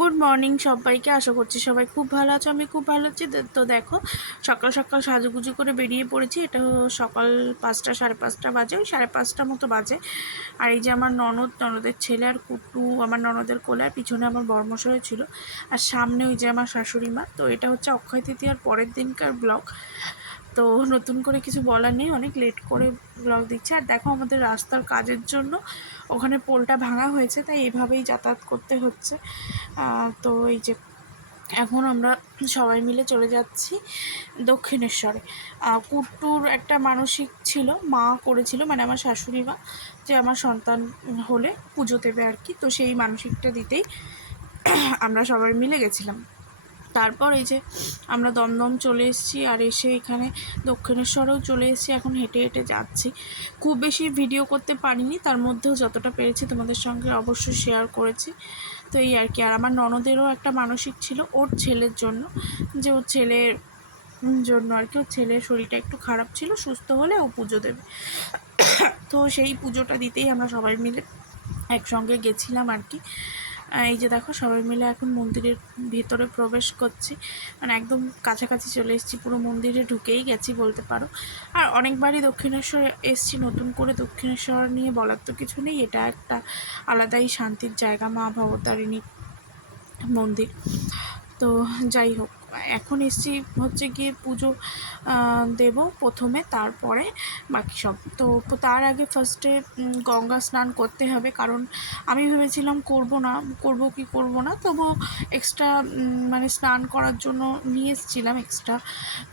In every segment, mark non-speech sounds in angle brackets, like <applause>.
Good morning সবাইকে। আশা করছি সবাই খুব ভালো আছো, আমি খুব ভালো আছি। তো- দেখো, সকাল সকাল সাজুগুজু করে বেরিয়ে পড়েছি। এটা সকাল পাঁচটা, সাড়ে পাঁচটা বাজে, ওই সাড়ে পাঁচটা মতো বাজে। আর এই যে আমার ননদ, ননদের ছেলে আর কুটু, আমার ননদের কোলে আর পিছনে আমার বর্মশয় ছিল। আর সামনে ওই যে আমার শাশুড়ি মা, তো এটা হচ্ছে অক্ষয় তৃতীয়ার পরের দিনকার ব্লগ। তো নতুন করে কিছু বলার নেই, অনেক লেট করে ব্লগ দিচ্ছে। আর দেখো আমাদের রাস্তার কাজের জন্য ওখানে পোলটা ভাঙা হয়েছে, তাই এভাবেই যাতায়াত করতে হচ্ছে। তো এই যে এখন আমরা সবাই মিলে চলে যাচ্ছি দক্ষিণেশ্বরে। কুট্টুর একটা মানসিক ছিল, মা করেছিল মানে আমার শাশুড়ি মা, যে আমার সন্তান হলে পুজো দেবে আর কি। তো সেই মানসিকটা দিতেই আমরা সবাই মিলে গেছিলাম। তারপর এই যে আমরা দমদম চলে এসেছি আর এসে এখানে দক্ষিণেশ্বরেও চলে এসেছি। এখন হেঁটে হেঁটে যাচ্ছি। খুব বেশি ভিডিও করতে পারিনি, তার মধ্যেও যতটা পেরেছি তোমাদের সঙ্গে অবশ্যই শেয়ার করেছি। তো এই আর কি, আর আমার ননদেরও একটা মানসিক ছিল ওর ছেলের জন্য, যে ওর ছেলের জন্য আর কি, ওর ছেলের শরীরটা একটু খারাপ ছিল, সুস্থ হলে ও পুজো দেবে। তো সেই পুজোটা দিতেই আমরা সবাই মিলে একসঙ্গে গেছিলাম আর কি। আহ, এই যে দেখো সবাই মিলে এখন মন্দিরের ভিতরে প্রবেশ করছি। মানে একদম কাছাকাছি চলে এসেছি পুরো মন্দিরে ঢুকেই গেছি বলতে পারো। আর অনেকবারই দক্ষিণেশ্বর এসছি নতুন করে দক্ষিণেশ্বর নিয়ে বলার তো কিছু নেই। এটা একটা আলাদাই শান্তির জায়গা মা ভবতারিণী মন্দির। তো যাই হোক এখন এসছি হচ্ছে গিয়ে পুজো দেব প্রথমে, তারপরে বাকি সব। তো তার আগে ফার্স্টে গঙ্গা স্নান করতে হবে, কারণ আমি ভেবেছিলাম করব না, করব কি করব না, তবু এক্সট্রা মানে স্নান করার জন্য নিয়ে এসেছিলাম এক্সট্রা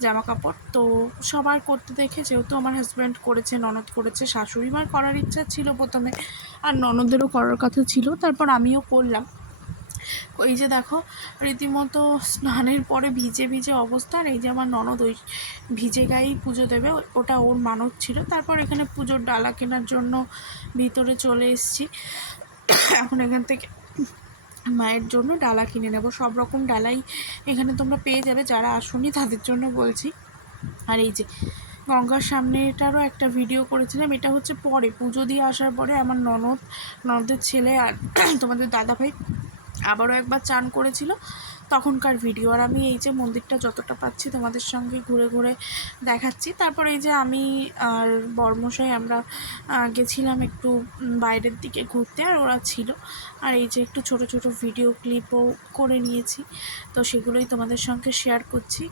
জামা কাপড় তো সবার করতে দেখে, যেহেতু আমার হাজব্যান্ড করেছে, ননদ করেছে শাশুড়ি মার করার ইচ্ছা ছিল প্রথমে, আর ননদেরও করার কথা ছিল, তারপর আমিও করলাম। এই যে দেখো, রীতিমতো স্নানের পরে ভিজে ভিজে অবস্থা, আর এই যে আমার ননদ ওই ভিজে গায়েই পুজো দেবে, ওটা ওর মানত ছিল। তারপর এখানে পুজোর ডালা কেনার জন্য ভিতরে চলে এসেছি। এখন এখান থেকে মায়ের জন্য ডালা কিনে নেব। সব রকম ডালাই এখানে তোমরা পেয়ে যাবে, যারা আসুনি তাদের জন্য বলছি। আর এই যে গঙ্গার সামনে এটারও একটা ভিডিও করেছিলাম, এটা হচ্ছে পরে। পুজো দিয়ে আসার পরে আমার ননদ, ননদের ছেলে আর তোমাদের দাদাভাই আবারও একবার চান করেছিল। তখনকার ভিডিও আর আমি এই যে মন্দিরটা যতটা পাচ্ছি তোমাদের সঙ্গে ঘুরে ঘুরে দেখাচ্ছি। তারপর এই যে আমি আর বর্মশাই আমরা গেছিলাম একটু বাইরের দিকে ঘুরতে, আর ওরা ছিল। আর এই যে একটু ছোট ছোট ভিডিও ক্লিপও করে নিয়েছি। তো সেগুলোই তোমাদের সঙ্গে শেয়ার করছি।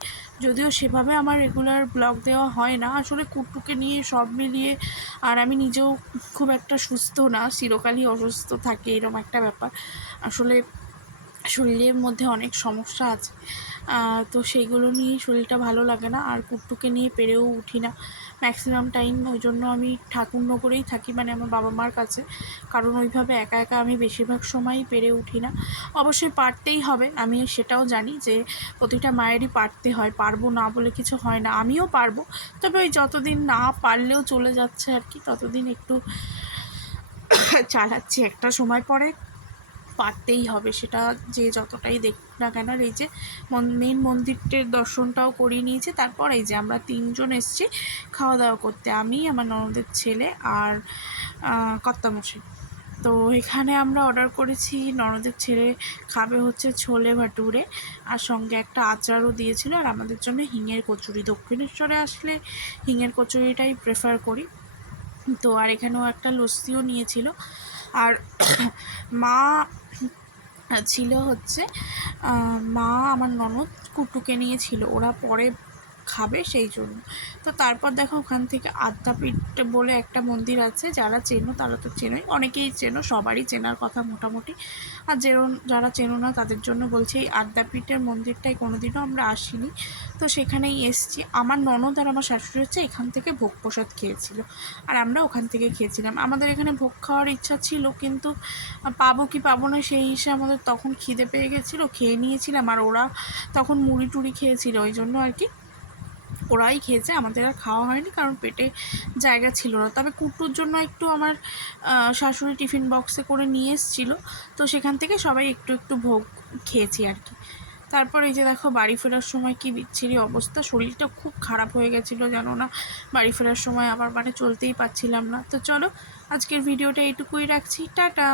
যদিও সেভাবে আমার রেগুলার ব্লগ দেওয়া হয় না। আসলে কুটুকে নিয়ে সব মিলিয়ে, আর আমি নিজেও খুব একটা সুস্থ না। চিরকালই অসুস্থ থাকি, এরকম একটা ব্যাপার। আসলে শরীরের মধ্যে অনেক সমস্যা আছে। তো সেইগুলো নিয়ে শরীরটা ভালো লাগে না। আর কুট্টুকে নিয়ে পেরেও উঠি না। ম্যাক্সিমাম টাইম ওই জন্য আমি ঠাকুরনগরেই থাকি মানে আমার বাবা মার কাছে। কারণ ওইভাবে একা একা আমি বেশিরভাগ সময়ই পেরে উঠি না। অবশ্যই পারতেই হবে। আমি সেটাও জানি যে প্রতিটা মায়েরই পারতে হয়। পারব না বলে কিছু হয় না। আমিও পারব। তবে ওই যতদিন না পারলেও চলে যাচ্ছে আর কি, ততদিন একটু <coughs> চালাচ্ছি। একটা সময় পরে পারতেই হবে, সেটা যে যতটাই দেখ না কেন এই যে মেন মন্দিরটির দর্শনটাও করিয়ে নিয়েছে, তারপর এই যে আমরা তিনজন এসেছি খাওয়া দাওয়া করতে, আমি, আমার ননদের ছেলে আর কর্তামশাই। তো এখানে আমরা অর্ডার করেছি, ননদের ছেলে খাবে হচ্ছে ছোলে ভাটুরে, আর সঙ্গে একটা আচারও দিয়েছিল, আর আমাদের জন্য হিঙের কচুরি। দক্ষিণেশ্বরে আসলে হিঙের কচুরিটাই প্রেফার করি। তো আর এখানেও একটা লস্যিও নিয়েছিল। আর <coughs> মা ছিল হচ্ছে মা আমার ননদ কুটুকে নিয়ে ছিল ওরা পরে খাবে সেই জন্য। তো তারপর দেখো ওখান থেকে আদ্যাপীঠ বলে একটা মন্দির আছে, যারা চেনো তারা তো চেনোই। অনেকেই চেনো, সবারই চেনার কথা মোটামুটি। আর যে যারা চেনো না তাদের জন্য বলছি, এই আদ্যাপীঠের মন্দিরটায় কোনোদিনও আমরা আসিনি। তো সেখানেই এসছি। আমার ননদ আর আমার শাশুড়ি হচ্ছে এখান থেকে ভোগ প্রসাদ খেয়েছিল। আর আমরা ওখান থেকে খেয়েছিলাম। আমাদের এখানে ভোগ খাওয়ার ইচ্ছা ছিল, কিন্তু পাবো কি পাবো না সেই হিসেবে আমাদের তখন খিদে পেয়ে গেছিল, খেয়ে নিয়েছিলাম। আর ওরা তখন মুড়ি টুড়ি খেয়েছিল, ওই জন্য আর কি। ওরাই খেয়েছে, আমাদের আর খাওয়া হয়নি কারণ পেটে জায়গা ছিল না। তবে কুটুর জন্য একটু আমার শাশুড়ি টিফিন বক্সে করে নিয়ে এসেছিল। তো সেখান থেকে সবাই একটু একটু ভোগ খেয়েছি আর কি। তারপর এই যে দেখো বাড়ি ফেরার সময় কি বিচ্ছিরি অবস্থা, শরীরটা খুব খারাপ হয়ে গেছিল জানো না? বাড়ি ফেরার সময় আবার মানে চলতেই পারছিলাম না। তো চলো আজকের ভিডিওটা এইটুকুই রাখছি। টাটা!